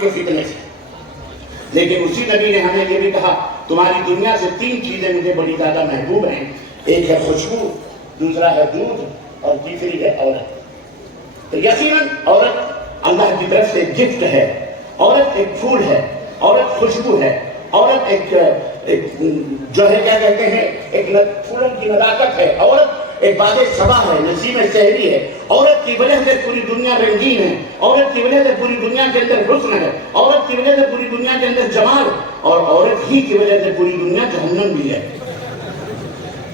کے فتنے سے. لیکن اسی نبی نے ہمیں یہ بھی کہا تمہاری دنیا سے 3 چیزیں مجھے بڑی زیادہ محبوب ہیں. ایک ہے خوشبو، دوسرا ہے دودھ، اور تیسری ہے عورت. تو یقیناً عورت اللہ کی طرف سے گفٹ ہے. عورت ایک پھول ہے، عورت خوشبو ہے، عورت ایک جو ہے کیا کہتے ہیں ایک پھولوں کی نزاکت ہے. عورت ایک باد صبا ہے، نسیم سحری ہے. عورت کی وجہ سے پوری دنیا رنگین ہے. عورت کی وجہ سے پوری دنیا کے اندر حسن ہے. عورت کی وجہ سے پوری دنیا کے اندر جمال، اور عورت ہی کی وجہ سے پوری دنیا جہنم بھی ہے.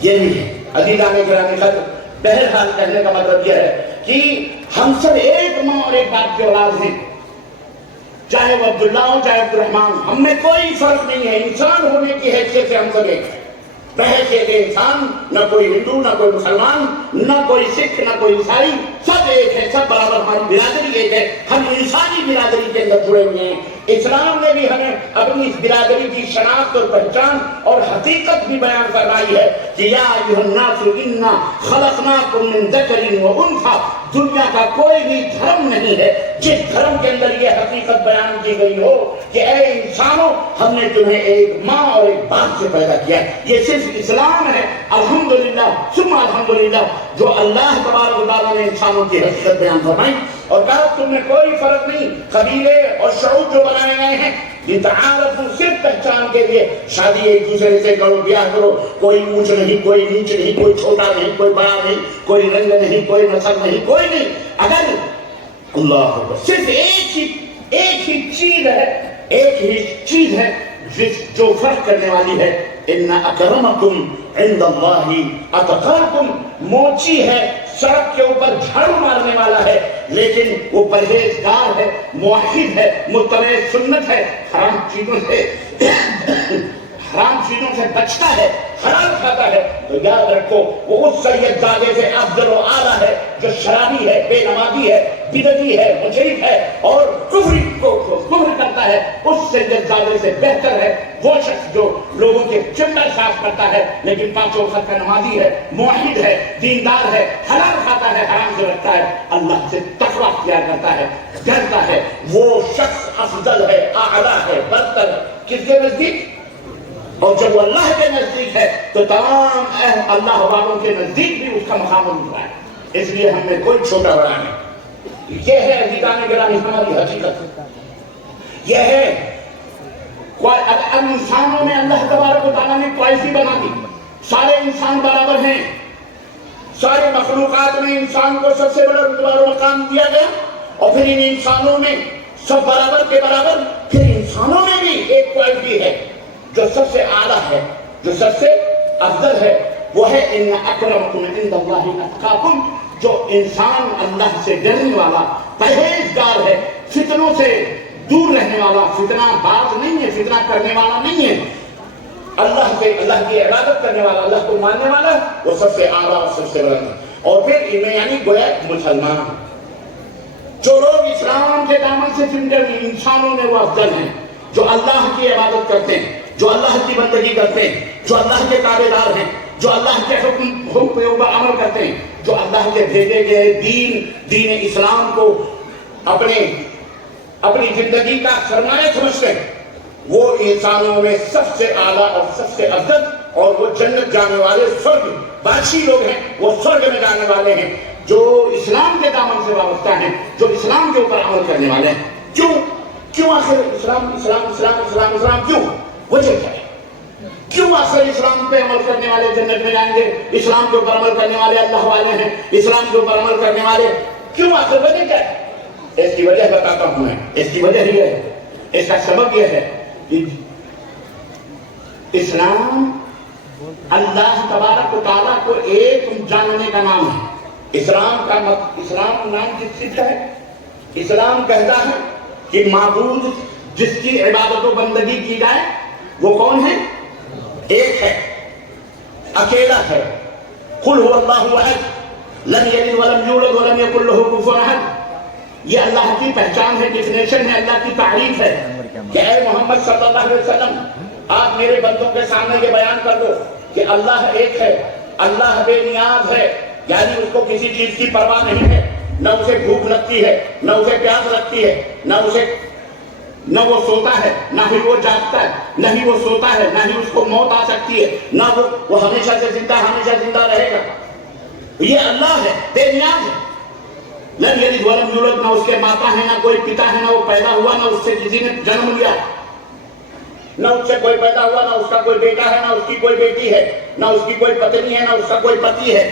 یہ بھی ہے. عزیزان گرامی قدر، بہرحال کہنے کا مطلب یہ ہے کہ ہم سب ایک ماں اور ایک باپ کے اولاد ہیں. چاہے وہ عبداللہ ہو چاہے عبد الرحمان، ہم میں کوئی فرق نہیں ہے. انسان ہونے کی حیثیت سے ہم سب ایک ہیں. بحیثیت انسان نہ کوئی ہندو نہ کوئی مسلمان نہ کوئی سکھ نہ کوئی عیسائی، سب ایک ہے، سب برابر. ہماری برادری ایک ہے. ہم انسانی برادری کے اندر جڑے ہوئے ہیں. اسلام نے بھی ہمیں اپنی اس برادری کی شناخت اور پہچان اور حقیقت بھی بیان فرمائی ہے کہ یا ایھا الناس انا خلقناکم من ذکر و انثی. دنیا کا کوئی بھی دھرم نہیں ہے جس دھرم کے اندر یہ حقیقت بیان کی گئی ہو کہ اے انسانوں، ہم نے تمہیں ایک ماں اور ایک باپ سے پیدا کیا. یہ صرف اسلام ہے الحمدللہ ثم الحمدللہ جو اللہ تبارک و تعالیٰ نے انسانوں کی حقیقت بیان فرمائی اور کہا تم میں کوئی فرق نہیں. قبیلے اور شعوب جو بنائے گئے ہیں لتعارفوا، صرف پہچان کے لیے. شادی ایک دوسرے سے کرو، بیاہ کرو، کوئی اونچ نہیں کوئی نیچ نہیں، کوئی چھوٹا نہیں کوئی بڑا نہیں، کوئی رنگ نہیں کوئی نسل نہیں، کوئی نہیں. اگر اللہ صرف ایک ہی چیز ہے، ایک ہی چیز ہے جو فرق کرنے والی ہے. ان اکرمکم عند اللہ اتقاکم. موچی ہے، سڑک کے اوپر جھاڑو مارنے والا ہے، لیکن وہ پرہیزگار ہے، موحد ہے، متبع سنت ہے، حرام چیزوں سے بچتا ہے، حلال کھاتا ہے. تو یاد رکھو وہ اس سید زادے سے افضل و اعلیٰ ہے جو شرابی ہے، بے نمازی ہے، بدعتی ہے، مشرک ہے اور کفر کرتا ہے. اس سید زادے سے بہتر ہے وہ شخص جو لوگوں کے چمڑا صاف کرتا ہے لیکن 5 وقت کا نمازی ہے، موحد ہے، دیندار ہے، حلال کھاتا ہے، حرام سے رکھتا ہے، اللہ سے تقویٰ اختیار کرتا ہے، ڈرتا ہے. وہ شخص افضل ہے، اعلیٰ ہے، برتر ہے. کس کے نزدیک؟ اور جب وہ اللہ کے نزدیک ہے تو تمام اللہ والوں کے نزدیک بھی اس کا مقام ہوتا ہے. اس لیے ہم میں کوئی چھوٹا بڑا نہیں. یہ ہے عزیزان گرامی ہماری حقیقت. یہ ہے اب انسانوں میں اللہ تبارک و تعالیٰ نے کوائسی بنا دی. سارے انسان برابر ہیں. سارے مخلوقات میں انسان کو سب سے بڑا رتبہ و مقام دیا گیا، اور پھر ان انسانوں میں سب برابر کے برابر. پھر انسانوں میں بھی ایک کوائلٹی ہے جو سب سے اعلیٰ ہے، جو سب سے افضل ہے. وہ ہے ان اکرمکم عند اللہ اتقاکم. جو انسان اللہ سے ڈرنے والا، پرہیزگار ہے، فتنوں سے دور رہنے والا، فتنہ باز نہیں ہے، فتنہ کرنے والا نہیں ہے، اللہ کی عبادت کرنے والا، اللہ کو ماننے والا، وہ سب سے اعلیٰ اور سب سے بلند ہے. اور پھر ان میں یعنی گویا مسلمان جو لوگ اسلام کے دامن سے چمٹے ہوئے انسانوں میں وہ افضل ہیں، جو اللہ کی عبادت کرتے ہیں، جو اللہ کی بندگی کرتے ہیں، جو اللہ کے تابع دار ہیں، جو اللہ کے حکم پہ عمل کرتے ہیں، جو اللہ کے بھیجے گئے دین اسلام کو اپنی زندگی کا سرمایہ سمجھتے ہیں، وہ انسانوں میں سب سے اعلیٰ اور سب سے افضل، اور وہ جنت جانے والے سرگ بادشی لوگ ہیں، وہ سرگ میں جانے والے ہیں جو اسلام کے دامن سے وابستہ ہیں، جو اسلام کے اوپر عمل کرنے والے ہیں. کیوں آخر اسلام کیوں؟ وجہ کیا ہے؟ کیوں آخر اسلام پہ عمل کرنے والے جنت میں جائیں گے؟ اسلام کے اوپر عمل کرنے والے اللہ والے ہیں، اسلام کے اوپر عمل کرنے والے کیوں آخر؟ وجہ کیا ہے؟ اس کی وجہ بتاتا ہوں میں. اس کی وجہ یہ ہے، اس کا سبب یہ ہے کہ اسلام اللہ تبارک و تعالیٰ کو ایک جاننے کا نام ہے. اسلام نام کس چیز کا ہے؟ اسلام کہتا ہے کہ معبود جس کی عبادت و بندگی کی جائے وہ کون ہے؟ ایک ہے، اکیلا ہے. قل هو اللہ احد لم یلد ولم یولد ولم یکن له کفوا احد. یہ اللہ کی پہچان ہے، ڈیفینیشن ہے، اللہ کی تعریف ہے کہ اے محمد صلی اللہ علیہ وسلم آپ میرے بندوں کے سامنے یہ بیان کر دو کہ اللہ ایک ہے، اللہ بے نیاز ہے، یعنی اس کو کسی چیز کی پرواہ نہیں ہے، نہ اسے بھوک لگتی ہے، نہ اسے پیاس لگتی ہے، نہ نہ وہ سوتا ہے نہ ہی وہ جاگتا ہے، نہ ہی وہ سوتا ہے نہ ہی اس کو موت آ سکتی ہے، نہ وہ ہمیشہ سے زندہ رہے گا۔ یہ اللہ ہے، بے نیاز ہے۔ لم یلد ولم یولد، نہ اس کے ماتا ہے نہ کوئی پتا ہے، نہ وہ پیدا ہوا نہ اس سے کسی نے جنم لیا، نہ اس سے کوئی پیدا ہوا نہ اس کا کوئی بیٹا ہے نہ اس کی کوئی بیٹی ہے، نہ اس کی کوئی پتنی ہے نہ اس کا کوئی پتی ہے۔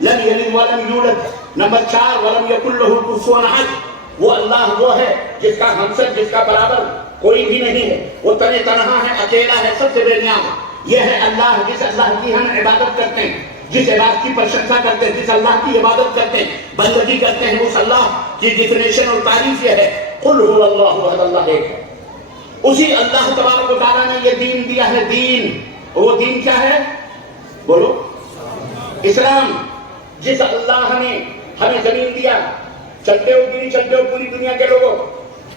لم یلد ولم یولد۔ نمبر 4، ولم یکن لہ کفوا احد، وہ اللہ وہ ہے جس کا ہمسر، جس کا برابر کوئی بھی نہیں ہے، وہ تنہا ہے، اکیلا ہے، سب سے بے نیاز۔ یہ ہے اللہ، جس اللہ کی ہم عبادت کرتے ہیں، جس عبادت کی پرشنسا کرتے ہیں، جس اللہ کی عبادت کرتے ہیں، بندگی کرتے ہیں، اس اللہ کی ڈیفینیشن اور تعریف یہ ہے، قل هو اللہ احد، اللہ ایک ہے۔ اسی اللہ تبارک و تعالیٰ نے یہ دین دیا ہے، دین، وہ دین کیا ہے؟ بولو، اسلام۔ جس اللہ نے ہمیں زمین دیا، چلتے ہو کہ نہیں چلتے ہو پوری دنیا کے لوگوں،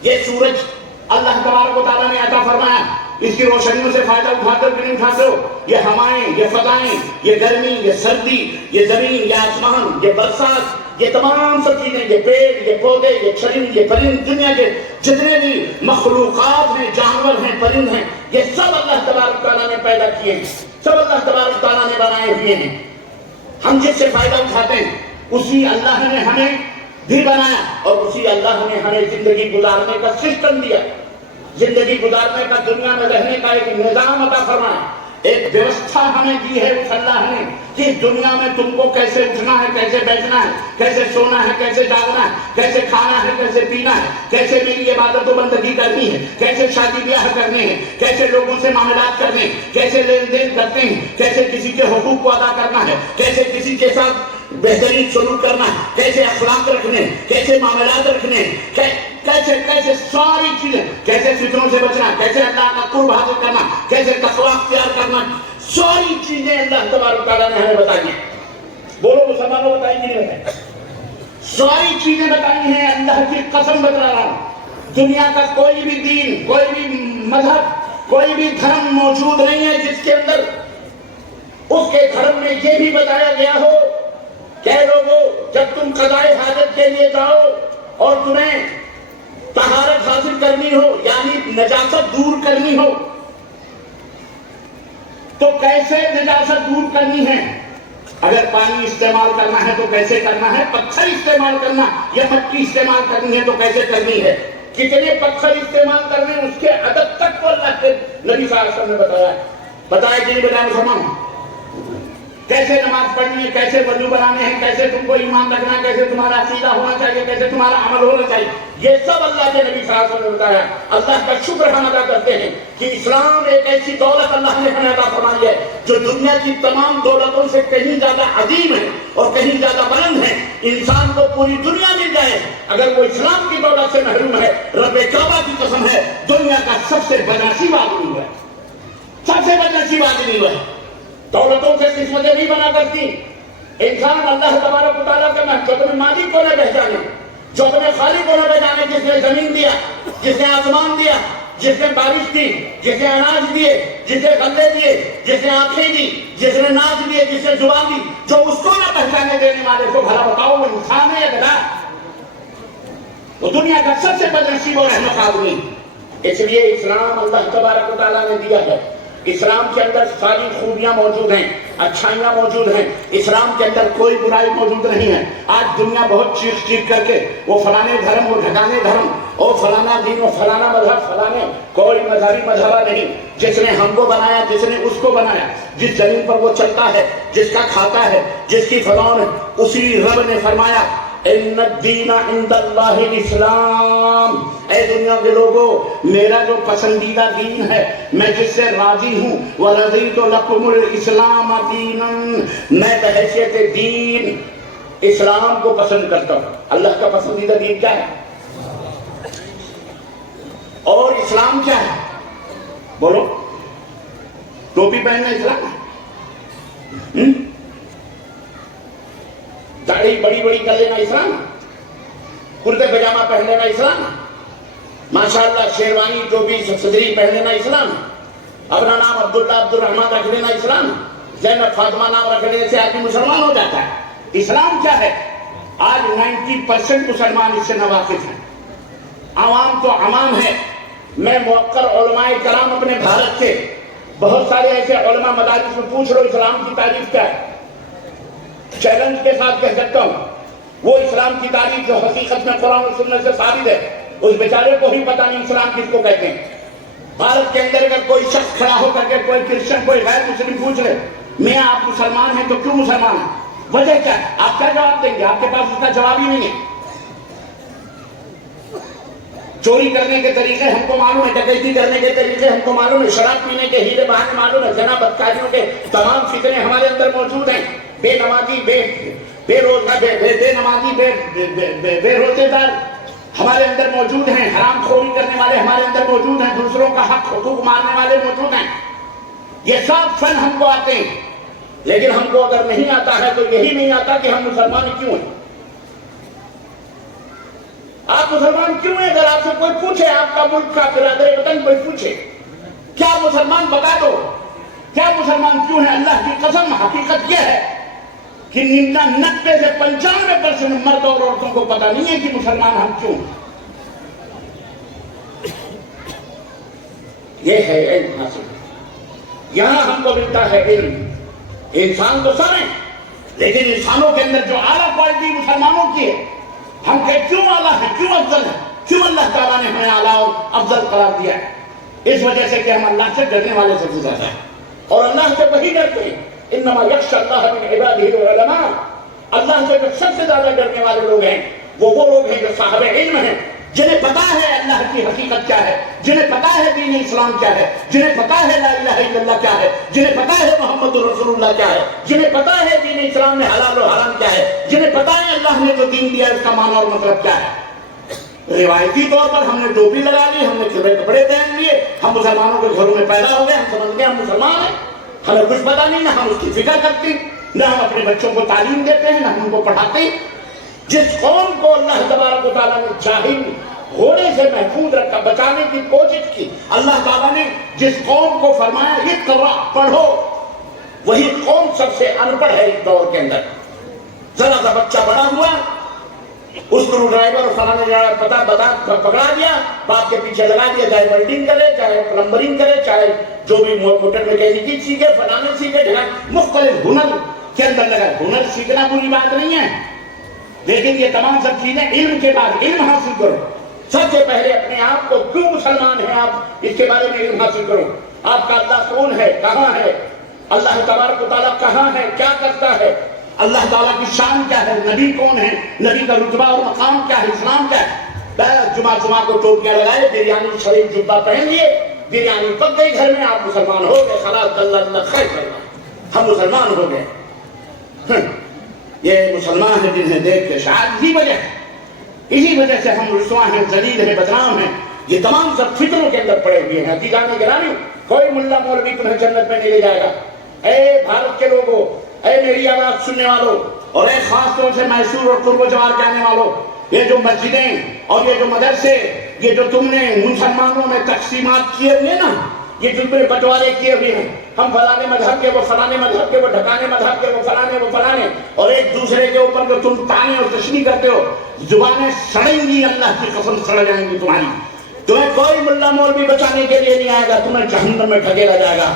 یہ سورج اللہ تبارک و تعالیٰ نے عطا فرمایا، اس کی روشنیوں سے فائدہ اٹھاتے ہو کہ نہیں اٹھاتے ہو؟ یہ ہوائیں، یہ فضائیں، یہ گرمی، یہ سردی، یہ زمین، یہ آسمان، یہ برسات، یہ تمام سب چیزیں، یہ پیڑ، یہ پودے، یہ چرند، یہ پرند، دنیا کے جتنے بھی مخلوقات ہیں، جانور ہیں، پرند ہیں، یہ سب اللہ تبارک تعالیٰ نے پیدا کیے ہیں، سب اللہ تبارک تعالیٰ نے بنائے ہوئے ہیں۔ ہم جس سے فائدہ اٹھاتے ہیں اسی اللہ نے ہمیں بھی بنایا، اور اسی اللہ نے ہمیں زندگی گزارنے کا سسٹم دیا، زندگی گزارنے کا، دنیا میں رہنے کا ایک نظام عطا فرمایا، ایک ویوستھا ہمیں دی ہے اس اللہ نے کہ دنیا میں تم کو کیسے اٹھنا ہے، کیسے بیٹھنا ہے، کیسے سونا ہے، کیسے جاگنا ہے، کیسے کھانا ہے، کیسے پینا ہے، کیسے میری عبادت و بندگی کرنی ہے، کیسے شادی بیاہ کرنے ہیں، کیسے لوگوں سے معاملات کرنے ہیں، کیسے لین دین کرتے ہیں، کیسے کسی کے حقوق کو ادا کرنا ہے، کیسے کسی کے ساتھ بہترین سلوک کرنا ہے، کیسے اخلاق رکھنے ہیں، کیسے معاملات رکھنے ہیں، کیسے ساری چیزیں، کیسے فتنوں سے بچنا، کیسے اللہ کا قرب حاصل کرنا، کیسے تقویٰ اختیار کرنا، ساری چیزیں اللہ تبارک تعالیٰ نے ہمیں بتائی ہیں۔ بولو مسلمانوں، بتائی کہ نہیں بتائی؟ ساری چیزیں بتائی ہیں، اللہ کی قسم بتا رہا ہوں۔ دنیا کا کوئی بھی دین، کوئی بھی مذہب، کوئی بھی دھرم موجود نہیں ہے جس کے اندر اس کے دھرم میں یہ بھی بتایا گیا ہو کہ لوگوں، جب تم قضائے حاجت کے لیے جاؤ اور تمہیں طہارت حاصل کرنی ہو، یعنی نجاست دور کرنی ہو، تو کیسے نجاست دور کرنی ہے؟ اگر پانی استعمال کرنا ہے تو کیسے کرنا ہے؟ پتھر استعمال کرنا یا مٹی استعمال کرنی ہے تو کیسے کرنی ہے؟ کتنے پتھر استعمال کرنے، اس کے عدد تک کو اللہ کے نبی صلی اللہ علیہ وسلم نے بتایا کہ نہیں بتایا مسلمان؟ کیسے نماز پڑھنی ہے، کیسے وضو بنانے ہیں، کیسے تم کو ایمان رکھنا ہے، کیسے تمہارا عقیدہ ہونا چاہیے، کیسے تمہارا عمل ہونا چاہیے، یہ سب اللہ کے نبی صلی اللہ علیہ وسلم نے بتایا۔ اللہ کا شکر ہم ادا کرتے ہیں کہ اسلام ایک ایسی دولت اللہ نے ہمیں عطا فرمائی ہے جو دنیا کی تمام دولتوں سے کہیں زیادہ عظیم ہے اور کہیں زیادہ بلند ہے۔ انسان کو پوری دنیا مل جائے، اگر وہ اسلام کی دولت سے محروم ہے، رب کعبہ کی قسم ہے، دنیا کا سب سے بدنصیب آدمی ہوا ہے، سب سے بدنصیب آدمی ہوا ہے۔ دولتوں سے قسمتیں نہیں بنا کرتی۔ انسان اللہ تبارک و تعالیٰ کے جو اپنے مالک کو نہ پہچانے، جو اپنے خالق کو نہ پہچانے، جس نے زمین دیا، جس نے آسمان دیا، جس نے بارش دی، جس نے اناج دیے، جس نے غلے دیے، جس نے آنکھیں دی، جس نے ناک دیے، جس نے زبان دی، جو اس کو نہ پہچانے دینے والے کو بھلا بتاؤ وہ انسان ہے یا بلا؟ وہ دنیا کا سب سے بدنصیب اور احمق آدمی۔ اس لیے اسلام اللہ تبارک و تعالیٰ نے دیا ہے۔ اسلام کے اندر ساری خوبیاں موجود ہیں، اچھائیاں موجود ہیں، اسلام کے اندر کوئی برائی موجود نہیں ہے۔ آج دنیا بہت چیخ چیخ کر کے وہ فلانے دھرم، وہ ڈھکانے دھرم، اور فلانا دین، اور فلانا مذہب، فلانے کوئی مذہبی مذہبہ نہیں۔ جس نے ہم کو بنایا، جس نے اس کو بنایا، جس زمین پر وہ چلتا ہے، جس کا کھاتا ہے، جس کی فضاؤں ہے، اسی رب نے فرمایا ان الدین عند اللہ الاسلام۔ اے دنیا کے لوگوں، میرا جو پسندیدہ دین ہے، میں جس سے راضی ہوں، وَرَضِيتُ لَكُمُ الْإِسْلَامَ دِينًا، میں بحیثیت دین اسلام کو پسند کرتا ہوں۔ اللہ کا پسندیدہ دین کیا ہے؟ اور اسلام کیا ہے؟ بولو، ٹوپی پہننا اسلام ہے؟ داڑھی بڑی بڑی کر لینا اسلام ہے؟ کرتے پجامہ پہن لینا اسلام ہے؟ ماشاءاللہ شیروانی ٹوپی صدری پہن لینا اسلام ہے؟ اپنا نام عبداللہ عبد الرحمن رکھ لینا اسلام ہے؟ زینب فاطمہ نام رکھ لینے سے آدمی مسلمان ہو جاتا ہے؟ اسلام کیا ہے؟ آج 90% مسلمان اس سے ناواقف ہیں۔ عوام تو عوام ہے، میں موقر علماء کرام اپنے بھارت سے بہت سارے ایسے علماء مدارس میں پوچھ رہا ہوں اسلام کی تعریف کیا ہے، چیلنج کے ساتھ کہہ سکتا ہوں وہ اسلام کی تعریف جو حقیقت میں قرآن و سنت سے ثابت ہے اس بیچارے کو ہی پتہ نہیں اسلام کس کو کہتے ہیں۔ بھارت کے اندر اگر کوئی شخص کھڑا ہو کر کے کوئی کرسچن کوئی غیر مسلم پوچھ لے میاں آپ مسلمان ہیں تو کیوں مسلمان ہیں، وجہ کیا ہے، آپ کیا جواب دیں گے؟ آپ کے پاس اس کا جواب ہی نہیں ہے۔ چوری کرنے کے طریقے ہم کو معلوم ہے، ڈکیتی کرنے کے طریقے ہم کو معلوم ہے، شراب پینے کے ہیلے بہانے معلوم ہے، زنا بدکاریوں کے تمام فتنے ہمارے اندر موجود ہیں، بے نمازی بے روزے دار ہمارے اندر موجود ہیں، حرام خوری کرنے والے ہمارے اندر موجود ہیں، دوسروں کا حق حقوق مارنے والے موجود ہیں، یہ سب فن ہم کو آتے ہیں، لیکن ہم کو اگر نہیں آتا ہے تو یہی نہیں آتا کہ ہم مسلمان کیوں ہیں۔ آپ مسلمان کیوں ہیں؟ اگر آپ سے کوئی پوچھے، آپ کا ملک کا برادر وطن کوئی پوچھے کیا مسلمان، بتا دو کیا مسلمان کیوں ہیں؟ اللہ کی قسم حقیقت یہ ہے کہ 90 سے 95% مرد اور عورتوں کو پتہ نہیں ہے کہ مسلمان ہم کیوں ہیں۔ یہ ہے علم حاصل، یہاں ہم کو ملتا ہے علم۔ انسان تو سب ہیں لیکن انسانوں کے اندر جو اعلیٰ کوالٹی مسلمانوں کی ہے، ہم کہ کیوں اعلیٰ ہیں، کیوں افضل ہیں، کیوں اللہ تعالیٰ نے ہمیں اعلیٰ اور افضل قرار دیا ہے؟ اس وجہ سے کہ ہم اللہ سے ڈرنے والے سب سے زیادہ ہیں اور اللہ سے وہی ڈرتے ہیں۔ انما یخشی اللہ من عبادہ العلماء، اللہ سے جو سب سے زیادہ ڈرنے والے لوگ ہیں وہ لوگ ہیں جو صاحب علم ہیں، جنہیں پتا ہے اللہ کی حقیقت کیا ہے، جنہیں پتا ہے دین اسلام کیا ہے، جنہیں پتا ہے لا الہ الا اللہ کیا ہے، جنہیں پتا ہے محمد رسول اللہ کیا ہے، جنہیں پتا ہے دین اسلام میں حلال و حرام کیا ہے، جنہیں پتا ہے اللہ نے جو دین دیا اس کا معنی اور مطلب کیا ہے۔ روایتی طور پر ہم نے ٹوپی لگا لی، ہم نے چھوٹے کپڑے پہن لیے، ہم مسلمانوں کے گھروں میں پیدا ہو گئے، ہم سمجھ گئے ہم مسلمان ہیں، ہمیں کچھ پتا نہیں، نہ ہم اس کی فکر کرتے، نہ ہم اپنے بچوں کو تعلیم دیتے ہیں، نہ ہم ان کو پڑھاتے۔ جس قوم کو اللہ تبارک و تعالیٰ نے جاہل ہونے سے محفوظ رکھا، بچانے کی کوشش کی، اللہ تعالیٰ نے جس قوم کو فرمایا اقرأ پڑھو، وہی قوم سب سے ان پڑھ ہے اس دور کے اندر۔ ذرا سا بچہ بڑا ہوا، اسکرو ڈرائیور فلانے پتا پکڑا دیا، باپ کے پیچھے لگا دیا، چاہے ویلڈنگ کرے، چاہے پلمبرنگ کرے، چاہے جو بھی موٹر میکینکی سیکھے، فلانے سیکھے، مختلف ہنر کے اندر لگا۔ ہنر سیکھنا بری بات نہیں ہے، لیکن یہ تمام سب چیزیں علم کے بعد علم حاصل کرو۔ سب سے پہلے اپنے آپ کو کیوں مسلمان ہیں آپ اس کے بارے میں علم حاصل کرو۔ آپ کا اللہ کون ہے، کہاں ہے، اللہ تبارک و تعالیٰ کہاں ہے، کیا کرتا ہے، اللہ تعالیٰ کی شان کیا ہے، نبی کون ہے، نبی کا رتبہ اور مقام کیا ہے، اسلام کیا ہے۔ جمعہ کو ٹوپیاں لگائے، بریانی شریف جبہ پہن لیے، بریانی پک گئی گھر میں، آپ مسلمان ہو گئے، خلاص اللہ خیر کرنا، ہم مسلمان ہو گئے۔ یہ مسلمان ہیں جنہیں دیکھ کے شاید اسی وجہ سے ہم رسوا ہیں، ذلیل ہیں، بدنام ہیں۔ یہ تمام سب فتنوں کے اندر پڑے ہوئے ہیں۔ عزیزان گرامی، کوئی ملا مولوی تمہیں جنت میں نہیں لے جائے گا۔ اے بھارت کے لوگوں، اے میری آواز سننے والوں، اور اے خاص طور سے میسور اور قرب و جوار کے آنے والوں، یہ جو مسجدیں اور یہ جو مدرسے، یہ جو تم نے مسلمانوں میں تقسیمات کیے ہوئے نا، یہ جو تم نے بٹوارے کیے ہوئے ہیں، ہم فلانے مذہب کے، وہ فلانے مذہب کے، وہ ڈھکانے مذہب کے، وہ فلانے، اور ایک دوسرے کے اوپر جو تم تانے اور تشریح کرتے ہو، زبانیں سڑیں گی، اللہ کی قسم سڑ جائیں گی تمہاری۔ تمہیں کوئی ملا مولوی بچانے کے لیے نہیں آئے گا، تمہیں جہنم میں ڈھکیلا جائے گا۔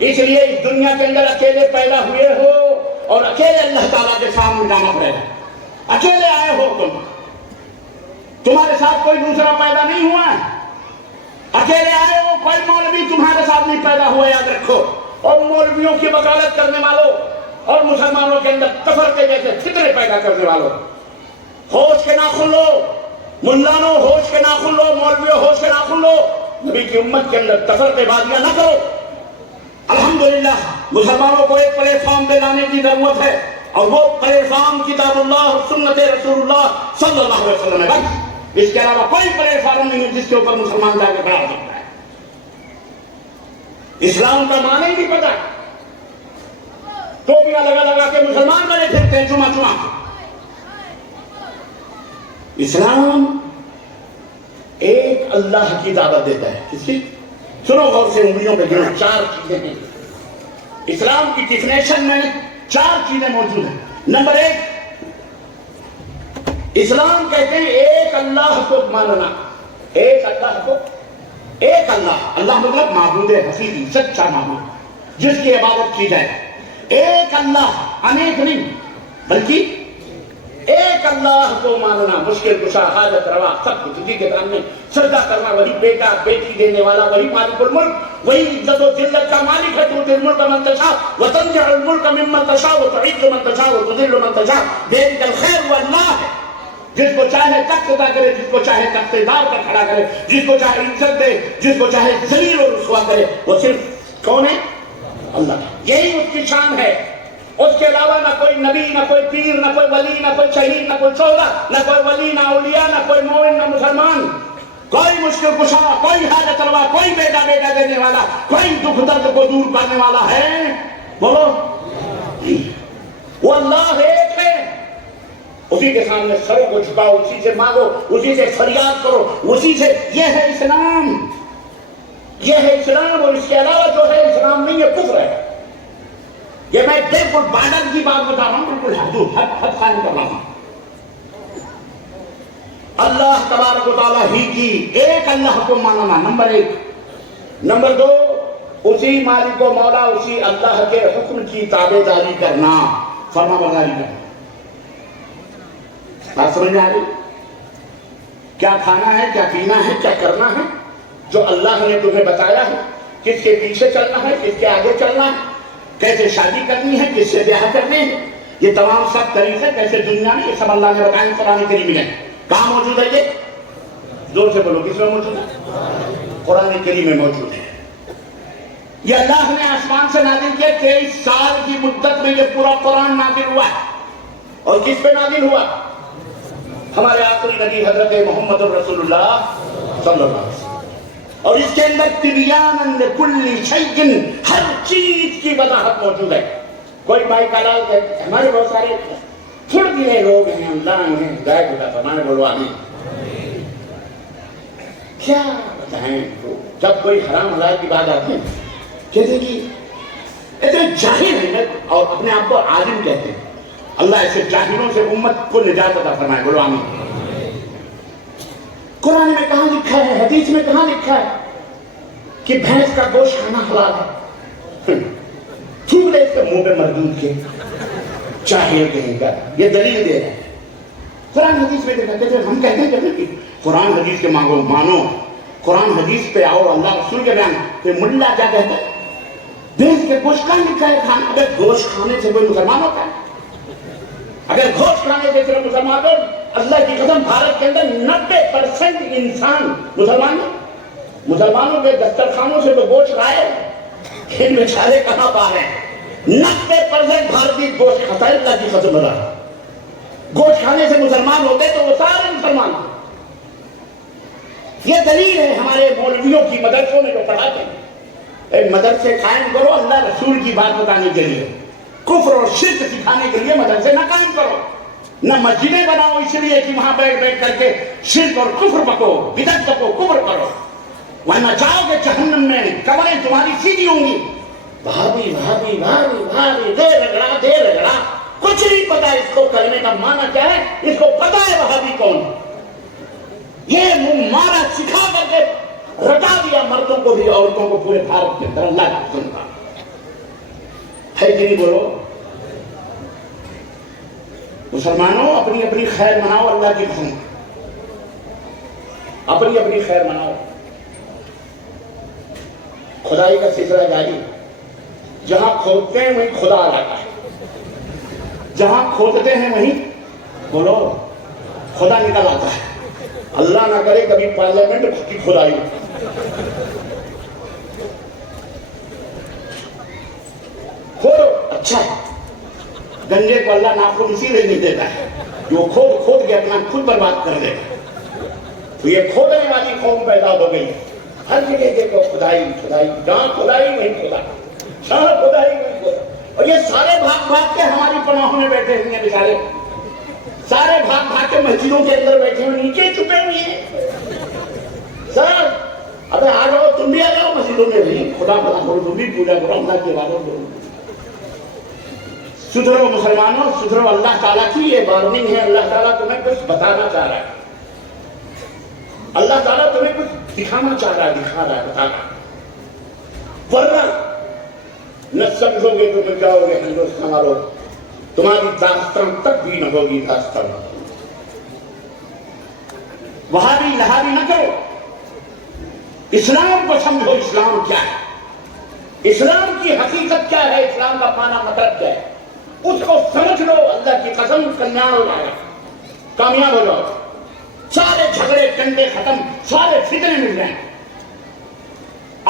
اس لیے اس دنیا کے اندر اکیلے پیدا ہوئے ہو اور اکیلے اللہ تعالیٰ کے سامنے جانا پڑے گا۔ اکیلے آئے ہو تم، تمہارے ساتھ کوئی دوسرا پیدا نہیں ہوا ہے، اکیلے آئے ہو، کوئی مولوی تمہارے ساتھ نہیں پیدا ہوا، یاد رکھو۔ اور مولویوں کی وکالت کرنے والوں اور مسلمانوں کے اندر تفرقے جیسے فتنے پیدا کرنے والوں، ہوش کے ناخن لو، ملانوں ہوش کے ناخن لو، مولویوں ہوش کے ناخن لو، نبی کی امت کے اندر تفرقے بازیاں نہ کرو۔ الحمدللہ مسلمانوں کو ایک پلیٹ فارم پہ لانے کی ضرورت ہے، اور وہ پلیٹ فارم کتاب اللہ اور سنت رسول اللہ صلی اللہ علیہ وسلم ہے، بس اس کے علاوہ کوئی پلیٹ فارم نہیں ہے جس کے اوپر مسلمان جا کے کھڑا ہو سکتا ہے۔ اسلام کا معنی نہیں پتا، ٹوپیاں لگا کے مسلمان بنے پھرتے ہیں جمعہ۔ اسلام ایک اللہ کی دعوت دیتا ہے، کس کی؟ سنو غور سے، انگلیوں پہ گنو، 4 چیزیں ہیں اسلام کی ڈیفینیشن میں، 4 چیزیں موجود ہیں۔ نمبر 1، اسلام کہتے ہیں ایک اللہ کو ماننا، ایک اللہ کو ایک اللہ، اللہ مطلب معبود حقیقی، سچا معبود جس کی عبادت کی جائے. ایک اللہ، انیک نہیں بلکہ ایک اللہ کو ماننا، مشکل کشا، حاجت روا، سب کچھ اسی کے سامنے سجدہ کرنا. وہی بیٹا بیٹی دینے والا، وہی مالک الملک، وہی عزت و ذلت کا مالک ہے. تؤتی الملک من تشاء وتنزع الملک ممن تشاء وتعز من تشاء وتذل من تشاء بیدک الخیر. وہ اللہ ہے جس کو چاہے تخت عطا کرے، جس کو چاہے تخت دار پر کھڑا کرے، جس کو چاہے عزت دے، جس کو چاہے ذلیل و رسوا کرے. وہ صرف کون ہے؟ اللہ. یہی اس کی شان ہے. اس کے علاوہ نہ کوئی نبی، نہ کوئی پیر، نہ کوئی ولی، نہ کوئی شہید، نہ کوئی شہدا، نہ کوئی ولی، نہ اولیاء، نہ کوئی مومن، نہ مسلمان. کوئی مشکل کشا، کوئی حاجت روا، کوئی بیٹا دینے والا، کوئی دکھ درد کو دور کرنے والا ہے بولو؟ وہ اللہ ایک ہے. اسی کے سامنے سروں کو جھکاؤ، اسی سے مانگو، اسی سے فریاد کرو، اسی سے. یہ ہے اسلام، یہ ہے اسلام. اور اس کے علاوہ جو ہے اسلام نہیں، یہ کفر ہے. یہ میں بالکل بارڈر کی بات بتا رہا ہوں، بالکل حد قائم کر رہا ہوں. اللہ تبارک و تعالیٰ ہی کی ایک اللہ کو ماننا نمبر 1. نمبر 2، اسی مالک و مولا، اسی اللہ کے حکم کی تابع داری کرنا، فرما برداری کرنا. بات سمجھ میں آ رہی؟ کیا کھانا ہے، کیا پینا ہے، کیا کرنا ہے، جو اللہ نے تمہیں بتایا ہے. کس کے پیچھے چلنا ہے، کس کے آگے چلنا ہے، کیسے شادی کرنی ہے، کس سے بیاہ کرنے ہیں، یہ تمام سب طریقے کیسے دنیا میں، یہ سب اللہ نے بتائیں قرآن کریم میں. کہاں موجود ہے یہ؟ زور سے بولو، کس میں موجود ہے؟ قرآن کریم میں موجود ہے. یہ اللہ نے آسمان سے نازل کیا. 23 سال کی مدت میں یہ پورا قرآن نازل ہوا ہے. اور کس پہ نازل ہوا؟ ہمارے آخری نبی حضرت محمد رسول اللہ صلی اللہ علیہ وسلم. اور اس کے اندر تبیان لکل شیء، ہر چیز کی وضاحت موجود ہے. کوئی بھائی کالال کہتے ہیں ہمارے بہت سارے چھوڑ دیے لوگ ہیں، اللہ انہیں ہدایت عطا فرمائے، بولو آمین. کیا بتائیں، جب کوئی حرام حلال کی بات آتی ہے کہتے ہیں کہ اتنے جاہل ہیں اور اپنے آپ کو عالم کہتے ہیں. اللہ ایسے جاہلوں سے امت کو نجات عطا فرمائے، بولو آمین. قرآن میں کہاں لکھا ہے، حدیث میں کہاں لکھا ہے کہ بھینس کا گوشت کھانا حلال ہے؟ تھوک دے اس کے منہ پہ مردود کے چاہیے کہیں کا. یہ دلیل دے رہے ہیں قرآن حدیث میں. کہتے ہیں ہم کہتے ہیں کہ قرآن حدیث کے مانو، قرآن حدیث پہ آؤ، اللہ رسول کے بیان. پھر ملا کیا کہتا ہے؟ بھینس کے گوشت کہاں لکھا ہے کھانا؟ اگر گوشت کھانے سے کوئی مسلمان ہوتا ہے؟ اگر گوشت کھانے سے صرف مسلمان ہو؟ اللہ کی قسم بھارت کے اندر 90% انسان مسلمان ہیں. مسلمانوں کے دسترخوانوں سے تو گوشت لائے، ان بیچارے کہاں پا رہے ہیں؟ 90% بھارتی گوشت کھاتا ہے. اللہ کی قسم بتا، گوشت کھانے سے مسلمان ہوتے تو وہ سارے مسلمان ہیں. یہ دلیل ہے ہمارے مولویوں کی، مدرسوں میں جو پڑھاتے ہیں. مدرسے قائم کرو اللہ رسول کی بات بتانے کے لیے، کفر اور شرک سکھانے کے لیے مدرسے نہ قائم کرو. نہ مسجدیں بناؤ اس لیے کہ وہاں بیٹھ کر کے شرک اور کفر بکو، بدعت بکو، کفر کرو، ورنہ جاؤ گے جہنم میں، قبریں تمہاری سیدھی ہوں گی. بھابی بھابی بھابی بھابی، دے رگڑا، کچھ نہیں پتا اس کو کرنے کا معنی کیا ہے. اس کو پتا ہے وہابی کون. یہ منہ مارا سکھا کر کے رٹا دیا مردوں کو بھی عورتوں کو پورے بھارت کے اندر. اللہ کی قسم ہے کہ نہیں بولو؟ مسلمانوں اپنی اپنی خیر مناؤ، اللہ کی قسم اپنی اپنی خیر مناؤ. خدائی کا سلسلہ جاری. جہاں کھودتے ہیں وہیں خدا آتا ہے، جہاں کھودتے ہیں وہیں بولو خدا نکل آتا ہے. اللہ نہ کرے کبھی پارلیمنٹ کی کھدائی. کھودو اچھا ہے، گنجے کو اللہ ناخن اسی لیے نہیں دیتا ہے جو کھود کے اپنا خود برباد کر دے. تو یہ کھودنے والی قوم پیدا ہو گئی. ہر جگہ دیکھو خدائی خدائی، جہاں خدائی وہیں خدا، جہاں خدائی وہیں خدا. اور یہ سارے بھاگ کے ہماری پناہوں میں بیٹھے ہوئے ہیں بیچارے. سارے بھاگ کے مسجدوں کے اندر بیٹھے ہوئے، نیچے چھپے ہوئے ہیں. سر ابے آ جاؤ، تم بھی آ جاؤ مسجدوں میں بھی، خدا خدا کرو، تم بھی پوجا کرو، اللہ کی عبادت کرو. سدھرو مسلمانوں، سدھرو. اللہ تعالیٰ کی یہ وارننگ ہے. اللہ تعالیٰ تمہیں کچھ بتانا چاہ رہا ہے. اللہ تعالیٰ تمہیں کچھ دکھانا چاہ رہا ہے، دکھا رہا ہے، بتا رہا ہے، ورنہ نہ سمجھو گے تو مل جاؤ گے ہندوستان والوں، تمہاری داستان تک بھی نہ ہوگی داستان۔ وہاں بھی لہاری نہ کرو، اسلام کو سمجھو، اسلام کیا ہے، اسلام کی حقیقت کیا ہے، اسلام کا معنی مطلب کیا ہے، اس کو سمجھ لو، اللہ کی قسم کلیان ہو جائے گا، کامیاب ہو جاؤ، سارے جھگڑے کنڈے ختم، سارے فتنے مل جائیں۔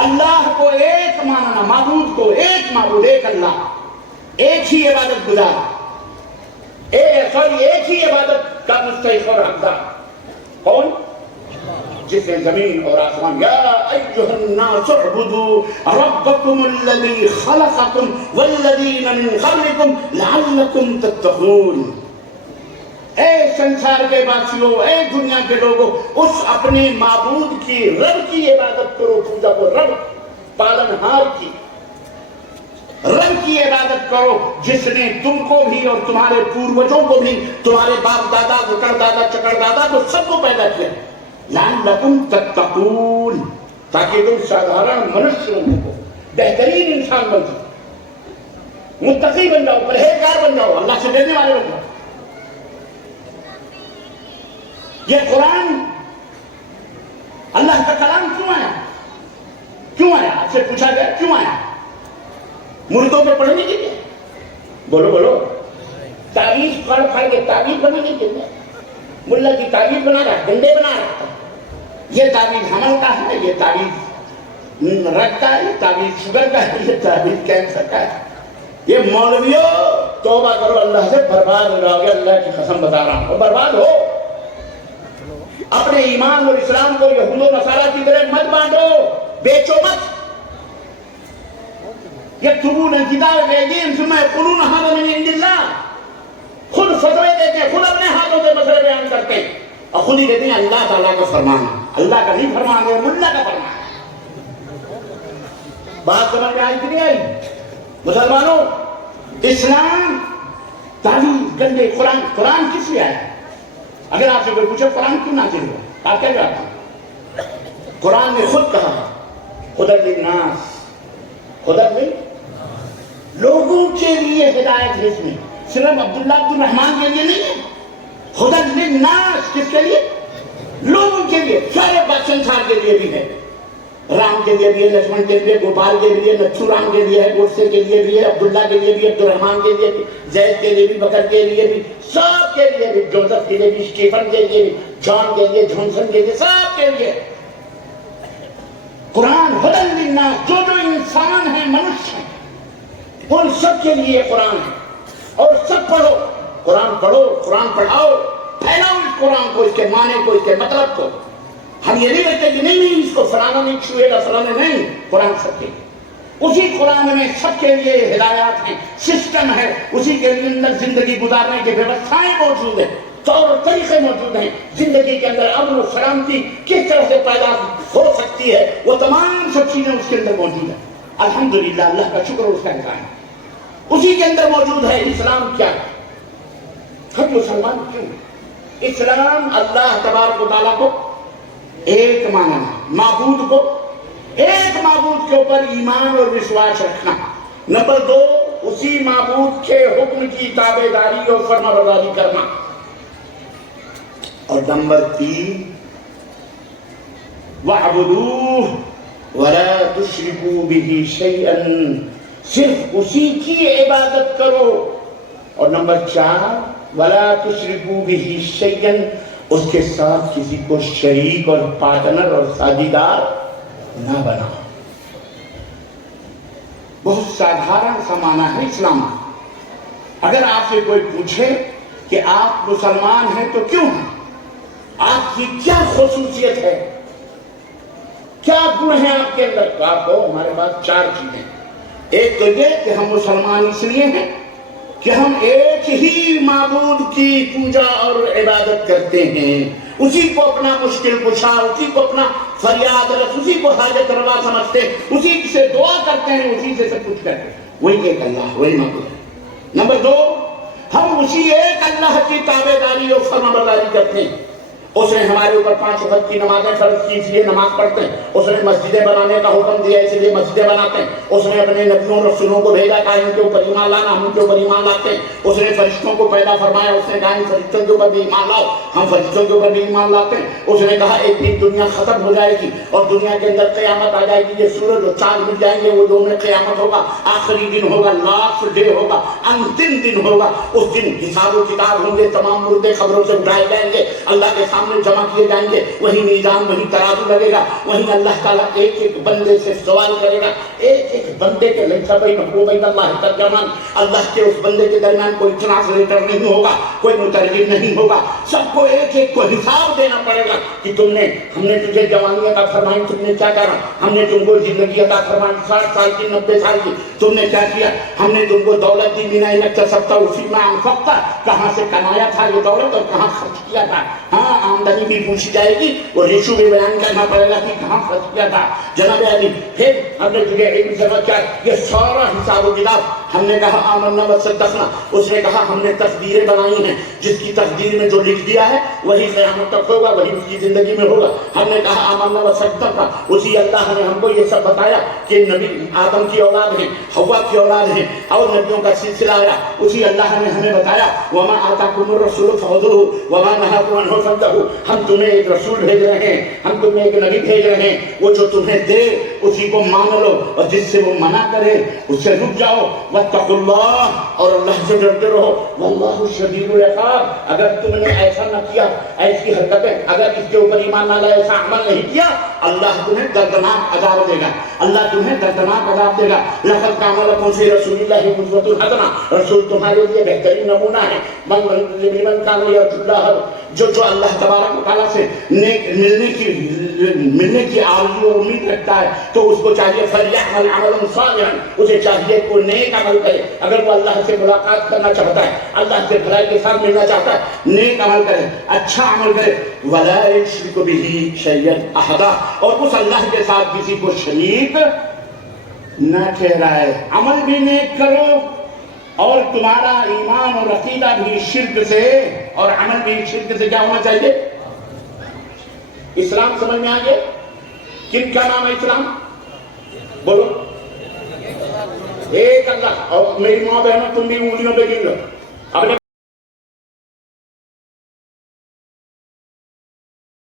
اللہ کو ایک ماننا، معبود کو ایک معبود، ایک اللہ، ایک ہی عبادت گزار، ایک ہی عبادت کا مستحق اور حقدار، کون؟ جس نے زمین اور آسمان، یا ایھا الناس اعبدوا ربکم الذی خلقکم والذین من قبلکم لعلکم تتقون۔ اے سنسار کے باسیوں، اے دنیا کے لوگوں، اس اپنے معبود کی، رب کی عبادت کرو، پوجا کو، رب پالنہار کی، رب کی عبادت کرو جس نے تم کو بھی اور تمہارے پوروجوں کو بھی، تمہارے باپ دادا، گکڑ دادا، چکر دادا کو، سب کو پیدا کیا، لعلکم تتقون، تاکہ تم سادھارن منشیوں کو بہترین انسان بن جاؤ، متقی بن جاؤ، پرہیزگار بن جاؤ، اللہ سے ڈرنے والے بن جاؤ۔ یہ قرآن اللہ کا کلام کیوں آیا؟ کیوں آیا؟ آپ سے پوچھا گیا کیوں آیا؟ مردوں پہ پڑھنے کے لیے؟ بولو بولو، تعویذ پڑھ پڑھ کے تعویذ بنانے کے لیے؟ ملا کی تعویذ بنا رہا ہے، ڈنڈے بنا رہا ہے، یہ تعویذ حمل کا ہے، یہ تعویذ رگ کا ہے، یہ تعویذ شوگر کا ہے، یہ تعویذ کینسر کا ہے۔ یہ مولویوں توبہ کرو، اللہ سے برباد ہو جاؤ گے، اللہ کی قسم بتا رہا ہوں، برباد ہو۔ اپنے ایمان اور اسلام کو یہود و نصارہ کی طرح مت بانٹو، بیچو مت۔ یکتبون الکتاب بأیدیہم ثم یقولون ھذا من عند اللہ، خود فتوے دیتے ہیں، خود اپنے ہاتھوں سے مسئلے بیان کرتے ہیں، اور خود ہی کہتے ہیں اللہ تعالیٰ کا فرمان ہے، اللہ کا نہیں فرمان ہے، ملا کا فرمان ہے۔ بات سمجھ میں آئی کہ نہیں آئی؟ مسلمانوں، اسلام، تعلیم، گندے، قرآن کس لیے آیا؟ اگر آپ سے کوئی پوچھے قرآن کیوں نازل ہوا، آپ کیا جواب دیں؟ قرآن نے خود کہا ہدی للناس، ہدی لوگوں کے لیے ہدایت ہے، اس میں صرف عبداللہ عبد الرحمن کے لیے نہیں ہے، ہدی للناس، کس کے لیے؟ لوگوں کے لیے، سارے سنسار کے لیے بھی ہے، رام کے لیے بھی ہے، لکشمن کے لیے، گوپال کے لیے، نچو رام کے لیے ہے، گوڈسے کے لیے بھی ہے، عبداللہ کے لیے بھی، عبد الرحمن کے لیے بھی، زید کے لیے بھی، بکر کے لیے بھی، سب کے لیے بھی، جوزف کے لیے بھی، اسٹیفن کے لیے بھی، جان کے لیے، جانسن کے لیے، سب کے لیے قرآن ہدی للناس، جو جو انسان ہیں، منش ہیں، ان سب کے لیے قرآن ہے، اور سب پڑھو، قرآن پڑھو، قرآن پڑھاؤ، پھیلاؤ اس قرآن کو، اس کے معنی کو، اس کے مطلب کو۔ ہم یہ نہیں کہتے کہ نہیں اس کو فلانا نہیں چھوئے گا، فلانا نہیں، قرآن سب کے لیے، اسی قرآن میں سب کے لیے ہدایات ہیں، سسٹم ہے، اسی کے اندر زندگی گزارنے کی ویوستھائیں موجود ہیں، طور و طریقے موجود ہیں، زندگی کے اندر امن و سلامتی کس طرح سے پیدا ہو سکتی ہے، وہ تمام سب چیزیں اس کے اندر موجود ہیں۔ الحمدللہ، اللہ کا شکر، اس کا احسان ہے، اسی کے اندر موجود ہے۔ اسلام کیا ہے؟ ہم مسلمان کیوں؟ اسلام اللہ تبارک و تعالیٰ کو ایک ماننا، معبود کو ایک معبود کے اوپر ایمان اور وشواس رکھنا، نمبر 2 اسی معبود کے حکم کی تابعداری اور فرمانبرداری کرنا، اور نمبر 3 وَاعْبُدُوهُ وَلَا تُشْرِكُوا بِهِ شَيْئًا، صرف اسی کی عبادت کرو، اور نمبر 4 وَلَا تُشْرِكُوا بِهِ شَيْئًا، اس کے ساتھ کسی کو شریک اور پارٹنر اور ساجیدار نہ بناؤ۔ بہت سادھارن سا معنی ہے اسلام۔ اگر آپ سے کوئی پوچھے کہ آپ مسلمان ہیں تو کیوں ہیں، آپ کی کیا خصوصیت ہے، کیا گن ہے آپ کے اندر، تو آپ کو ہمارے پاس 4 چیزیں۔ ایک تو یہ کہ ہم مسلمان اس لیے ہیں کہ ہم ایک ہی معبود کی پوجا اور عبادت کرتے ہیں، اسی کو اپنا مشکل کشا، اسی کو اپنا فریاد رس، اسی کو حاجت روا سمجھتے، اسی سے دعا کرتے ہیں، اسی سے سب کچھ کرتے ہیں، وہی ایک اللہ، وہی معبود ہے۔ نمبر 2 ہم اسی ایک اللہ کی تابعداری اور فرمانبرداری کرتے ہیں، اس نے ہمارے اوپر 5 وقت کی نمازیں فرض کی، اس لیے نماز پڑھتے ہیں۔ اس نے مسجدیں بنانے کا حکم دیا، اس لیے مسجدیں بناتے ہیں۔ اس نے اپنے نبیوں اور رسولوں کو بھیجا کہ ان کے اوپر ایمان لانا، ہم ان کے اوپر ایمان لاتے ہیں۔ اس نے فرشتوں کو پیدا فرمایا، اس نے کہا ان فرشتوں کے اوپر بھی ایمان لاؤ، ہم فرشتوں کے اوپر بھی ایمان لاتے ہیں۔ اس نے کہا ایک دن دنیا ختم ہو جائے گی اور دنیا کے اندر قیامت آ جائے گی، یہ سورج اور چاند مل جائیں گے، وہ یوم قیامت ہوگا، آخری دن ہوگا، لاسٹ ڈے ہوگا، انتم دن ہوگا۔ اس دن حساب و کتاب ہوں گے، تمام مردے قبروں سے اٹھائے جائیں گے، اللہ کے سامنے جمع کیے جائیں گے، وہی میزان، وہی ترازو لگے گا، وہیں اللہ تعالیٰ ایک ایک بندے سے سوال کرے گا، ایک ایک بندے کے لیسا بینہ و بین اللہ ترجمان، اللہ کے اس بندے کے درمیان کوئی ٹرانسلیٹر نہیں ہوگا، کوئی مترجم نہیں ہوگا، سب کو ایک ایک کو حساب دینا پڑے گا کہ ہم نے تجھے جوانی عطا فرمائی، تم نے کیا کرا، ہم نے تم کو زندگی عطا فرمائی 60 سال کی 90 سال کی، تم نے کیا کیا، ہم نے تم کو دولت دی، من این اکتسبت فیما انفقت، کہاں سے کمایا تھا یہ دولت اور کہاں خرچ کیا تھا۔ ہاں آمدنی بھی پوچھی جائے گی اور ریشو بھی بیان کرنا پڑے گا کہ کہاں خرچ کیا تھا۔ جناب علی پھر ہم نے تجھے علم سے بچا، یہ سارا حساب و کتاب۔ ہم نے کہا آمنا وصدقنا، اس نے کہا ہم نے تقدیریں بنائی ہیں، جس کی تقدیر میں جو لکھ دیا ہے وہی قیامت تک ہوگا، وہی اس کی زندگی میں ہوگا۔ ہم نے کہا آمنا وصدقنا، اسی اللہ نے ہم کو یہ سب بتایا کہ نبی آدم کی اولاد ہیں، حوا کی اولاد ہیں اور نبیوں کا سلسلہ آیا، اسی اللہ نے ہمیں بتایا وما آتاکم الرسول فخذوہ وما نہاکم عنہ فانتہوا، ہم تمہیں ایک رسول بھیج رہے ہیں، ہم تمہیں ایک نبی بھیج رہے ہیں، وہ جو تمہیں دے اسی کو مان لو اور جس سے وہ منع کرے اس سے رک جاؤ۔ واتقوا اللہ، اور اللہ سے ڈرتے رہو، واللہ شدید العقاب، اگر تم نے ایسا نہ کیا، ایسی حرکتیں، اگر اس کے اوپر ایمان نہ لائے، ایسا عمل نہیں کیا، اللہ تمہیں دردناک عذاب دے گا، اللہ تمہیں دردناک عذاب دے گا۔ لقد کان لکم فی رسول اللہ اسوۃ حسنہ، رسول تمہارے لیے بہترین نمونہ ہے، من کان یرجو اللہ، جو اللہ تبارک و تعالیٰ سے نیک ملنے کی آرزو و امید رکھتا ہے تو اس کو چاہیے فلیعمل عملا صالحا، اسے چاہیے کہ وہ نیک عمل کرے۔ اگر وہ اللہ سے ملاقات کرنا چاہتا ہے، اللہ سے بھلائی کے ساتھ ملنا چاہتا ہے، نیک عمل کرے، اچھا عمل کرے۔ ولا یشرک بہ شیئا احدا، اور اس اللہ کے ساتھ کسی کو شریک نہ ٹھہرائے۔ عمل بھی نیک کرو اور تمہارا ایمان اور عقیدہ بھی شرک سے اور عمل بھی شرک سے کیا ہونا چاہیے؟ اسلام سمجھ میں آگے؟ کن کا نام ہے اسلام؟ بولو ایک اللہ، اور میری ماں بہنوں تم بھی انگلیوں پہ گن لو اپنے